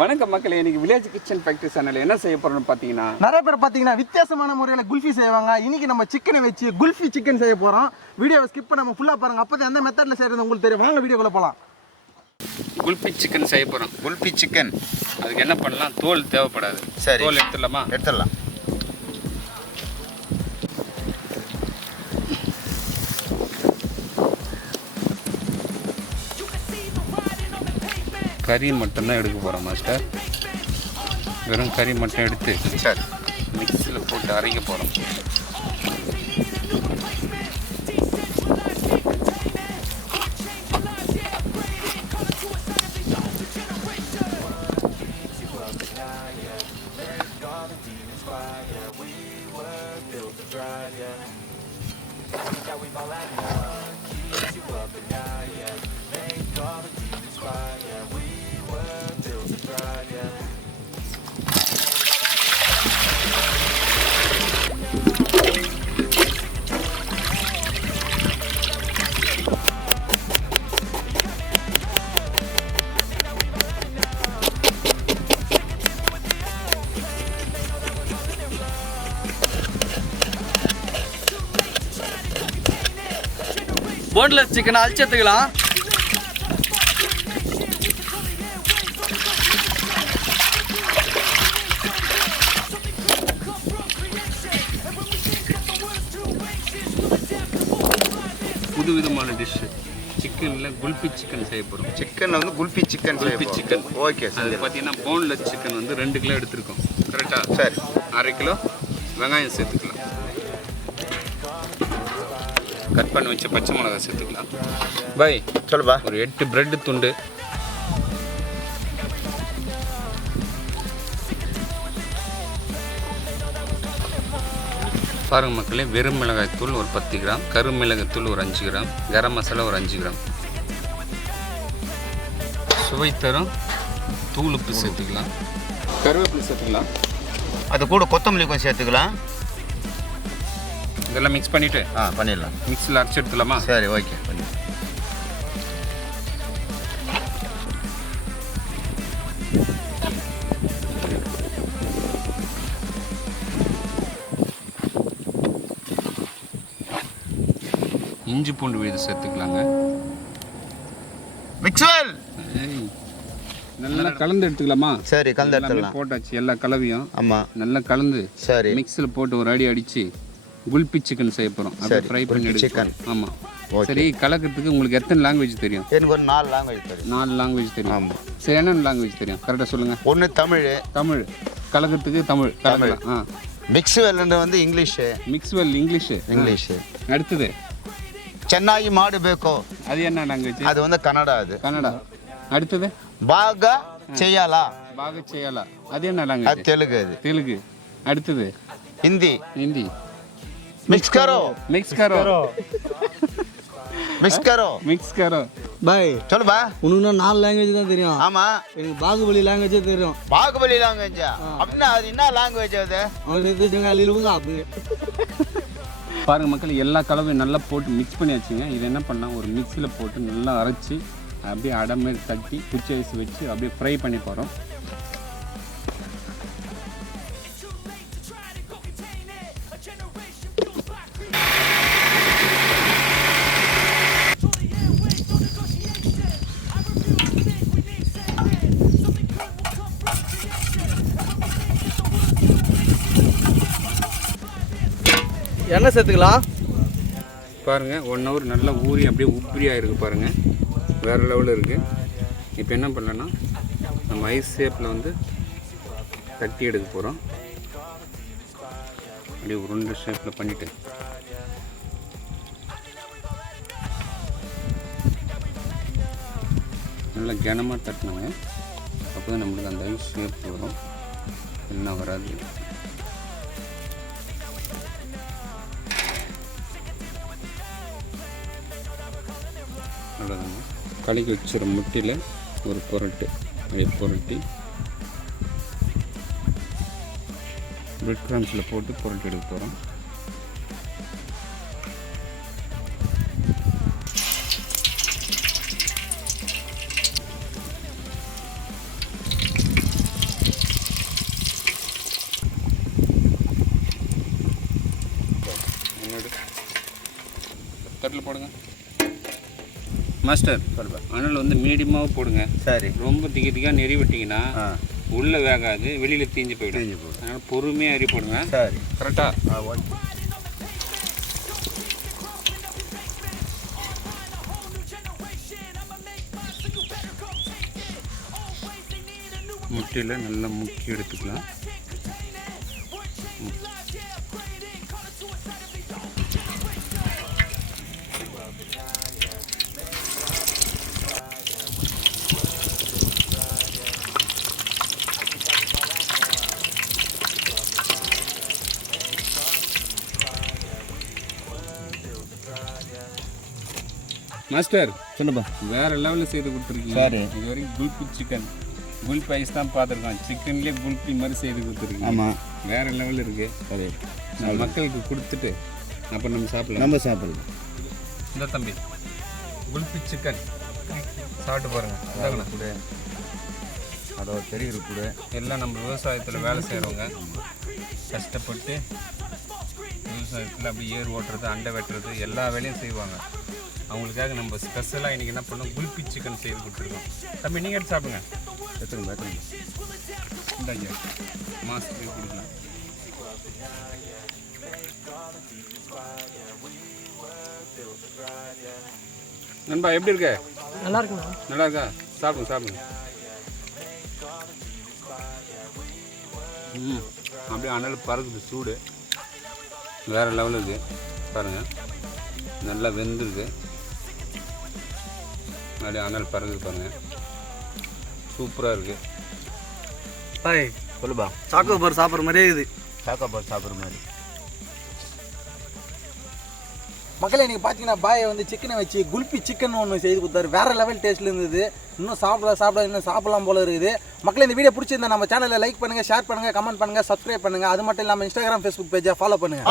வணக்கம் மக்களே, இன்னைக்கு வில்லேஜ் கிச்சன் ஃபேக்டரி சேனல்ல என்ன செய்ய போறோம்னு பாத்தீங்கன்னா, நிறைய பேர் பாத்தீங்கன்னா வித்தியாசமான முறையில் குல்ஃபி செய்வாங்க. இன்னைக்கு நம்ம சிக்கனை வச்சு குல்ஃபி சிக்கன் செய்ய போறோம். வீடியோவை ஸ்கிப் பண்ணாம ஃபுல்லா பாருங்க, அப்பதான் எந்த மெத்தட்ல செய்யறது உங்களுக்கு தெரியும். வாங்க வீடியோக்குள்ள போலாம். குல்ஃபி சிக்கன் செய்ய போறோம். குல்ஃபி சிக்கன் அதுக்கு என்ன பண்ணலாம், தோல் தேவைப்படாது. சரி, தோல் எடுத்துடலாமா? எடுத்துடலாம். கறி மட்டும்தான் எடுக்க போகிறோம் மாஸ்டர். வெறும் கறி மட்டும் எடுத்து சரி மிக்ஸியில் போட்டு அரைக்க போகிறோம். போன்லெஸ் சிக்கனை அழிச்சு எடுத்துக்கலாம். புது விதமான டிஷ்ஷு, சிக்கனில் குல்ஃபி சிக்கன் செய்ய போகிறோம். சிக்கன் வந்து kulfi chicken. Kulfi chicken okay. அது பார்த்தீங்கன்னா போன்லெஸ் சிக்கன் வந்து 2 கிலோ எடுத்துருக்கோம். கரெக்டாக? சரி. 1/2 கிலோ வெங்காயம் சேர்த்துக்கலாம். கட் பண்ணி வச்ச பச்சை மிளகா சேர்த்துக்கலாம். பாய் சொல்லுப்பா. ஒரு 8 பிரெட் துண்டு, பாருங்கள் மக்களே, வெறும் மிளகாய் தூள் ஒரு 10 கிராம், கருமிளகாய்த்தூள் ஒரு 5 கிராம், கரம் மசாலா ஒரு 5 கிராம், சுவை தரும் தூள் உப்பு சேர்த்துக்கலாம், கருவேப்பிலை சேர்த்துக்கலாம், அது கூட கொத்தமல்லி கொஞ்சம் சேர்த்துக்கலாம். இதெல்லாம் மிக்ஸ் பண்ணிவிட்டு பண்ணிடலாம். மிக்ஸில் அரைச்சி எடுத்துலாமா? சரி, ஓகே. இஞ்சி பூண்டு விழுது சேர்த்துக்கலாங்க. மிக்ஸ்வெல் நல்லா கலந்து எடுத்துக்கலாமா? சரி, கலந்து எடுத்துக்கலாம். போட்டாச்சு எல்லா கலவையும். ஆமாம், நல்லா கலந்து சரி மிக்ஸில் போட்டு ஒரு அடி அடித்து குல்ஃபி சிக்கன் செய்ய போகிறோம். அதை ஃப்ரை பண்ணி எடுத்துக்கலாம். ஆமாம். சரி, கலக்கிறதுக்கு உங்களுக்கு எத்தனை லாங்குவேஜ் தெரியும்? எனக்கு ஒரு 4 லாங்குவேஜ் தெரியும். 4 லாங்குவேஜ் தெரியும். ஆமாம். சரி, என்னென்ன லாங்குவேஜ் தெரியும் கரெக்டாக சொல்லுங்கள். ஒன்று தமிழ். தமிழ் கலக்கிறதுக்கு தமிழ் கலக்கலாம். மிக்ஸ்வெல் வந்து இங்கிலீஷு. மிக்ஸ்வெல் இங்கிலீஷு. அடுத்தது சென்னாயி மாடு பேக்கோ. அது என்ன லாங்குவேஜ்? அது வந்து கன்னடா. கன்னடா. அடுத்தது பாகா செய்யாலா. அது என்ன லாங்குவேஜ்? அது தெலுங்கு. அடுத்தது ஹிந்தி. மிக்ஸ் கரோ. பாய் சொல்லுப்பா. உனக்கு 4 லாங்குவேஜ் தான் தெரியும். ஆமா, எனக்கு பாகுபலி லாங்குவேஜே தெரியும். பாகுபலி லாங்குவேஜா? அப்படின்னா அது என்ன லாங்குவேஜ் அது? பாருங்க மக்கள், எல்லா கலவையும் நல்லா போட்டு மிக்ஸ் பண்ணி வச்சுங்க. இது என்ன பண்ணலாம், ஒரு மிக்ஸில் போட்டு நல்லா அரைச்சி அப்படியே அடமே தட்டி குச்சி ஐஸ் வச்சு அப்படியே ஃப்ரை பண்ணி போகிறோம். எண்ணெய் சேர்த்துக்கலாம். பாருங்கள், 1 ஹவர் நல்லா ஊறி அப்படியே உப்பிரியாக இருக்குது. பாருங்கள், வேறு லெவலில் இருக்குது. இப்போ என்ன பண்ணலன்னா, நம்ம ஐஸ் ஷேப்பில் வந்து தட்டி எடுக்க போகிறோம். அப்படியே உருண்டை ஷேப்பில் பண்ணிவிட்டு நல்லா கனமாக தட்டினாங்க. அப்போ தான் நம்மளுக்கு அந்த ஐஸ் ஷேப் வரும், இல்லைன்னா வராது. அவ்வளோதாங்க. கலக்கி வச்சுற முட்டையில் ஒரு புரட்டு அப்படியே புரட்டி பிரெட் கிரம்ஸில் போட்டு புரட்டி எடுக்க போகிறோம். தட்டில் போடுங்க. மாஸ்டர் அனல் வந்து மீடியமாக போடுங்க. சரி. ரொம்ப திக்காக நெறி விட்டிங்கன்னா உள்ளே வேகாது, வெளியில் தீஞ்சு போயிடும். அதனால் பொறுமையாக அரி போடுங்க. சரி. கரெக்டாக. ஓகே. முட்டையில் நல்லா முக்கி எடுத்துக்கலாம். மாஸ்டர் சொல்லுப்பா. வேறு லெவலில் செய்து கொடுத்துருக்கீங்க. சரி. இது வரைக்கும் குல்பி சிக்கன் குல்பி ஐஸ் தான் பார்த்துருக்கோம். சிக்கன்லேயே குல்பி மாதிரி செய்து கொடுத்துருக்கீங்க. ஆமாம், வேறு லெவலில் இருக்குது. சரி. நம்ம மக்களுக்கு கொடுத்துட்டு அப்புறம் நம்ம சாப்பிடலாம். நம்ம சாப்பிடலாம். இந்த தம்பி குல்பி சிக்கன் சாப்பிட்டு பாருங்கள். அதாங்கண்ணா கூட அதோட தெரியுது கூட எல்லாம் நம்ம விவசாயத்தில் வேலை செய்கிறவங்க கஷ்டப்பட்டு விவசாயத்தில் அப்படி ஏர் ஓட்டுறது, அண்டை வெட்டுறது எல்லா வேலையும் செய்வாங்க. அவங்களுக்காக நம்ம ஸ்பெஷலாக இன்றைக்கி என்ன பண்ணோம், குல்பி சிக்கன் செய்து கொடுத்துருக்கோம். தம்பி நீங்கள் எடுத்து சாப்பிடுங்க. எடுத்துங்க இந்தாங்க மாதத்துக்கு கொடுக்கலாம். நண்பா எப்படி இருக்க? நல்லா இருக்குண்ணா. நல்லா இருக்கா? சாப்பிடுங்க சாப்பிடுங்க. அப்படியே அனல் பறக்குது, சூடு வேறு லெவலில் இருக்குது பாருங்கள். நல்லா வெந்துருக்கு, அப்படியே அனல் பறக்குது பாருங்கள். சூப்பராக இருக்குது. ஹாய் சொல்லுப்பா. சாக்கோபார் சாப்பிட்ற மாதிரியே இருக்குது. சாக்கோபார் சாப்பிட்ற மாதிரி. மக்களே நீங்கள் பார்த்தீங்கன்னா பாயை வந்து சிக்கனை வச்சு குல்பி சிக்கன் ஒன்று செய்து கொடுத்தாரு. வேறு லெவல் டேஸ்ட்டில் இருந்தது. இன்னும் இன்னும் சாப்பிடலாம் போல இருக்குது. மக்களே இந்த வீடியோ பிடிச்சிருந்தா நம்ம சேனலில் லைக் பண்ணுங்கள், ஷேர் பண்ணுங்கள், கமெண்ட் பண்ணுங்கள், சப்ஸ்கிரைப் பண்ணுங்கள். அது மட்டும் இல்லாமல் இன்ஸ்டாகிராம், ஃபேஸ்புக் பேஜை ஃபாலோ பண்ணுங்கள்.